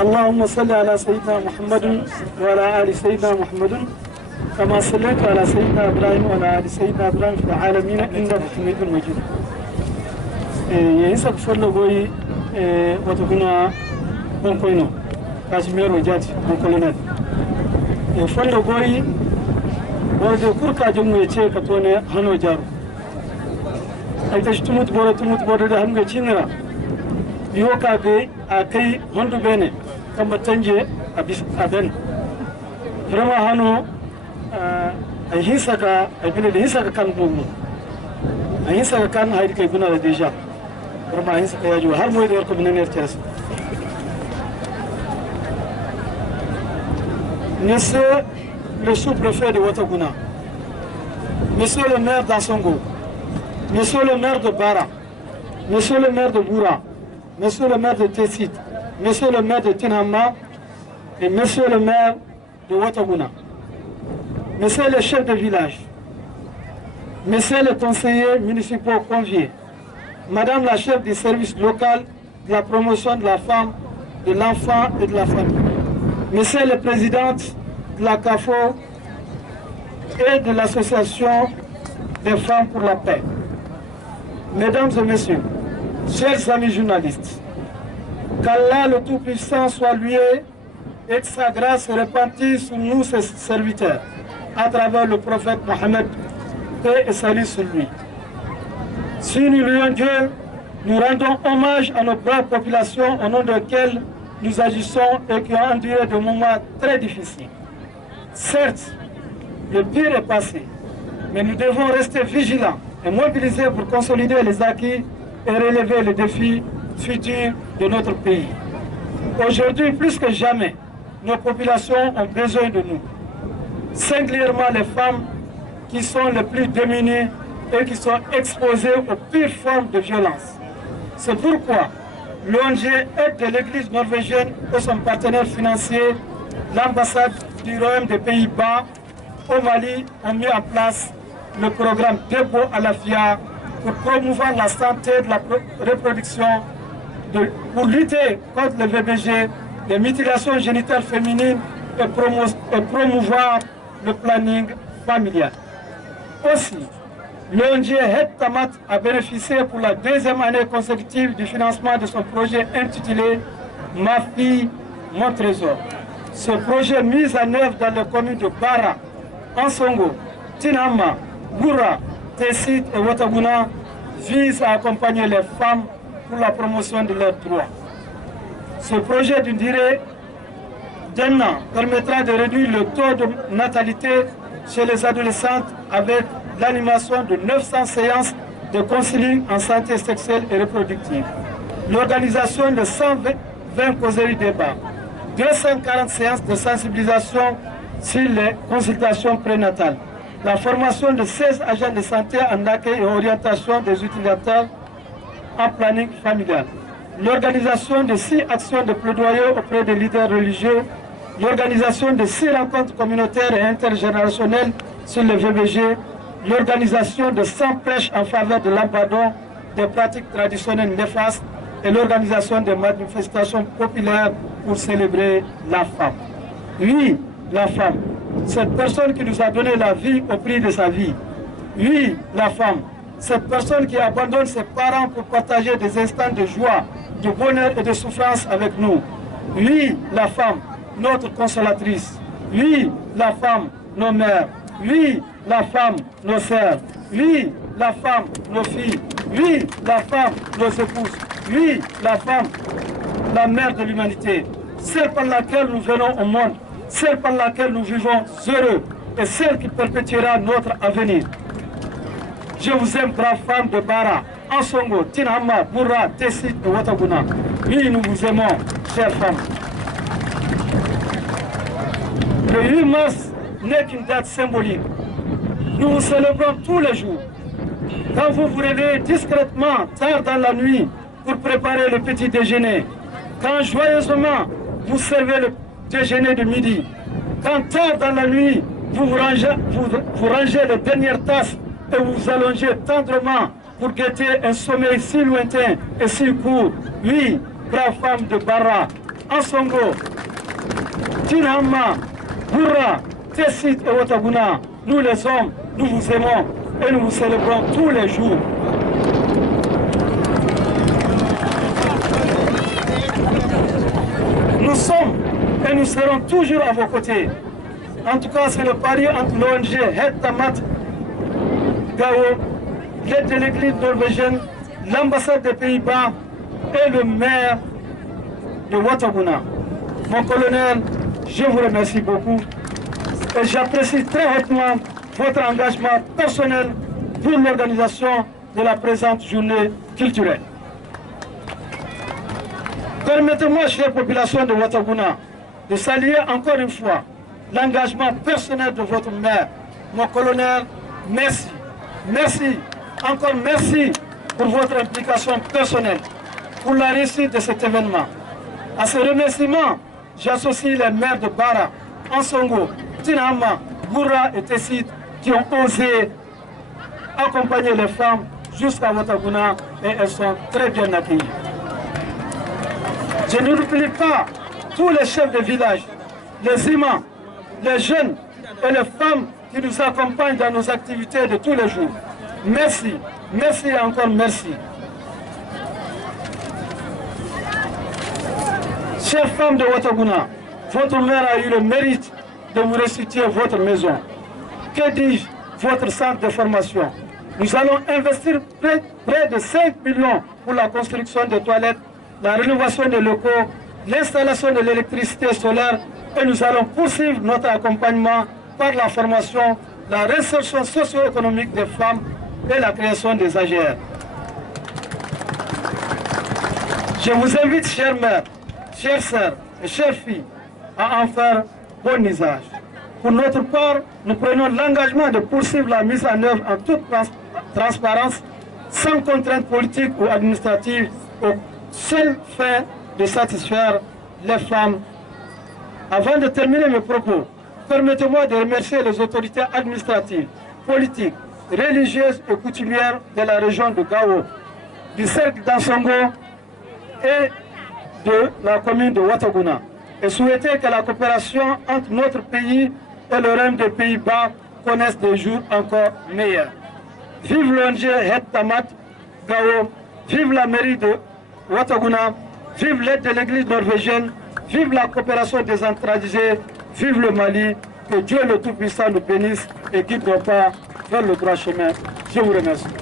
اللهم صل على سيدنا محمد وعلى آل سيدنا محمد كما صليت على سيدنا إبراهيم وعلى آل سيدنا إبراهيم في العالمين إنك حميد مجيد. يسأل فضل بوي وتكون بنكوينو كاشمير وجات بنكولونات. فضل بوي ورد كوركا جمو يتشي كتوني هنو جارو. أيتش تموت بورا ده هم جتشينرا. يوكا بي أكي هندو بيني كم تنجي أبن. فرما هنو أهيسكا أبين الهيسكا كان بومو. أهيسكا كان هاي كي بنا لديجا. فرما أهيسكا يجوا هر مويد يركب من النيرتياس. Monsieur le sous-préfet de Ouattaguna, Monsieur le maire d'Assongo, Monsieur le maire de Bara, Monsieur le maire de Boura, Monsieur le maire de Tessit, Monsieur le maire de Tinama et Monsieur le maire de Ouattaguna, Monsieur le chef de village, Monsieur les conseillers municipaux conviés, Madame la chef du service local de la promotion de la femme, de l'enfant et de la famille, Monsieur le président de la CAFO et de l'association des femmes pour la paix, Mesdames et Messieurs, chers amis journalistes, qu'Allah le Tout-Puissant soit loué et que sa grâce se répandisse sur nous, ses serviteurs, à travers le prophète Mohammed, paix et salut sur lui. Si nous louons Dieu, nous rendons hommage à nos braves populations au nom desquelles nous agissons et qui ont enduré des moments très difficiles. Certes, le pire est passé, mais nous devons rester vigilants et mobilisés pour consolider les acquis et relever les défis futurs de notre pays. Aujourd'hui, plus que jamais, nos populations ont besoin de nous, singulièrement les femmes qui sont les plus démunies et qui sont exposées aux pires formes de violence. C'est pourquoi l'ONG Aide de l'Église norvégienne et son partenaire financier, l'ambassade du Royaume des Pays-Bas au Mali, ont mis en place le programme Debo Alafia pour promouvoir la santé de la reproduction, pour lutter contre le VBG, les mutilations génitales féminines et promouvoir le planning familial. Aussi, l'ONG Het Tamat a bénéficié pour la deuxième année consécutive du financement de son projet intitulé Ma fille, mon trésor. Ce projet mis en œuvre dans les communes de Bara, Ansongo, Tinama, Boura, Tessit et Ouattaguna vise à accompagner les femmes pour la promotion de leurs droits. Ce projet d'une durée d'un an permettra de réduire le taux de natalité chez les adolescentes avec l'animation de 900 séances de counseling en santé sexuelle et reproductive, l'organisation de 120 causeries débats, 240 séances de sensibilisation sur les consultations prénatales, la formation de 16 agents de santé en accueil et orientation des utilisateurs en planning familial, l'organisation de 6 actions de plaidoyer auprès des leaders religieux, l'organisation de 6 rencontres communautaires et intergénérationnelles sur le VBG, l'organisation de 100 prêches en faveur de l'abandon des pratiques traditionnelles néfastes et l'organisation de manifestations populaires pour célébrer la femme. Oui, la femme, cette personne qui nous a donné la vie au prix de sa vie. Oui, la femme, cette personne qui abandonne ses parents pour partager des instants de joie, de bonheur et de souffrance avec nous. Oui, la femme, notre consolatrice. Oui, la femme, nos mères. Oui, la femme, nos sœurs. Oui, la femme, nos filles. Oui, la femme, nos épouses. Oui, la femme, la mère de l'humanité. Celle par laquelle nous venons au monde. Celle par laquelle nous vivons heureux. Et celle qui perpétuera notre avenir. Je vous aime, brave femme de Bara, Ansongo, Tinama, Boura, Tessit et Ouattaguna. Oui, nous vous aimons, chères femmes. Le 8 mars n'est qu'une date symbolique. Nous vous célébrons tous les jours. Quand vous vous réveillez discrètement, tard dans la nuit, pour préparer le petit déjeuner. Quand joyeusement, vous servez le déjeuner de midi. Quand tard dans la nuit, vous rangez les dernières tasses et vous vous allongez tendrement pour guetter un sommeil si lointain et si court. Oui, brave femme de Bara, Ansongo, Tinhama, Boura, Tessit et Wataguna, nous les hommes, nous vous aimons et nous vous célébrons tous les jours. Nous sommes et nous serons toujours à vos côtés. En tout cas, c'est le pari entre l'ONG Het Tamat Gao, l'aide de l'église norvégienne, l'ambassade des Pays-Bas et le maire de Wataguna. Mon colonel, je vous remercie beaucoup et j'apprécie très hautement votre engagement personnel pour l'organisation de la présente journée culturelle. Permettez-moi, chère population de Wataguna, de saluer encore une fois l'engagement personnel de votre maire. Mon colonel, merci. Merci, encore merci pour votre implication personnelle, pour la réussite de cet événement. À ce remerciement, j'associe les maires de Bara, Ansongo, Tinhama, Boura et Tessit qui ont osé accompagner les femmes jusqu'à Wataguna et elles sont très bien accueillies. Je n'oublie pas tous les chefs de village, les imams, les jeunes et les femmes qui nous accompagnent dans nos activités de tous les jours. Merci, merci et encore merci. Chères femmes de Wataguna, votre mère a eu le mérite de vous restituer votre maison. Que dis-je, votre centre de formation. Nous allons investir près de 5 millions pour la construction des toilettes, la rénovation des locaux, l'installation de l'électricité solaire et nous allons poursuivre notre accompagnement par la formation, la réinsertion socio-économique des femmes et la création des AGR. Je vous invite, chères mères, chères sœurs et chères filles, à en faire bon usage. Pour notre part, nous prenons l'engagement de poursuivre la mise en œuvre en toute transparence, sans contrainte politique ou administrative, aux seules fins de satisfaire les femmes. Avant de terminer mes propos, permettez-moi de remercier les autorités administratives, politiques, religieuses et coutumières de la région de Gao, du cercle d'Ansongo et de la commune de Wataguna, et souhaiter que la coopération entre notre pays et le règne des Pays-Bas connaisse des jours encore meilleurs. Vive l'ONG Het Tamat Gao, vive la mairie de Wataguna, vive l'aide de l'église norvégienne, vive la coopération décentralisée, vive le Mali, que Dieu le Tout-Puissant nous bénisse et guide nos pas vers le droit chemin. Je vous remercie.